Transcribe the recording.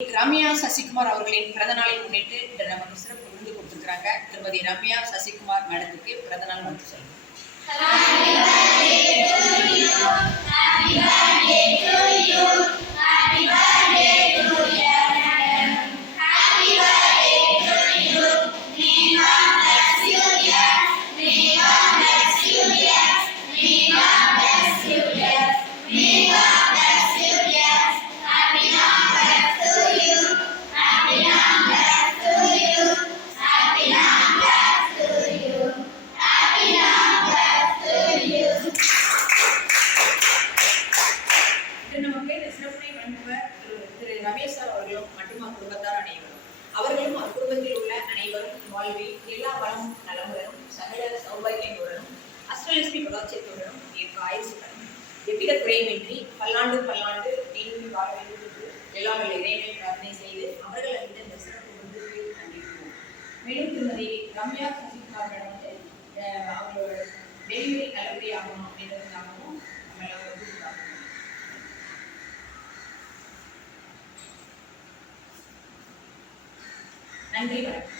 ரம்யா சசிகுமார் அவர்களின் பிறந்த நாளை முன்னிட்டு இன்று நமக்கு சிறப்பு விருது கொடுத்திருக்கிறாங்க. திருமதி ரம்யா சசிகுமார் மேடத்துக்கு பிறந்த நாள் வாழ்த்து சொல்லுங்க. நமக்கு இந்த சிறப்பினை வழங்குவர் திரு ரமேஷ் சார் அவர்களும் மட்டுமா குடும்பத்தார் அனைவரும் அவர்களும் குடும்பத்தில் உள்ள அனைவரும் வாழ்வில் எல்லா வளமும் நலமுடனும் சகல சௌபாகியங்களுடனும் அஷ்டலட்சுமி கடாட்சத்துடனும் ஆயுசுடனும் எவ்வித குறையுமின்றி பல்லாண்டு பல்லாண்டு நீண்டி வாழ வேண்டும் என்று எல்லாம் இறைவனை பிரார்த்தனை செய்து அவர்கள் அறிந்த இந்த சிறப்பு விருதுகளை கண்டிப்போம். மேலும் திருமதி ரம்யா சசிகுமார் மேடம் வந்து அவங்களோட டெலிவரி நல்லபடியாகணும் அப்படின்றதுக்காகவும் நம்ம எல்லாம் நன்றி வணக்கம்.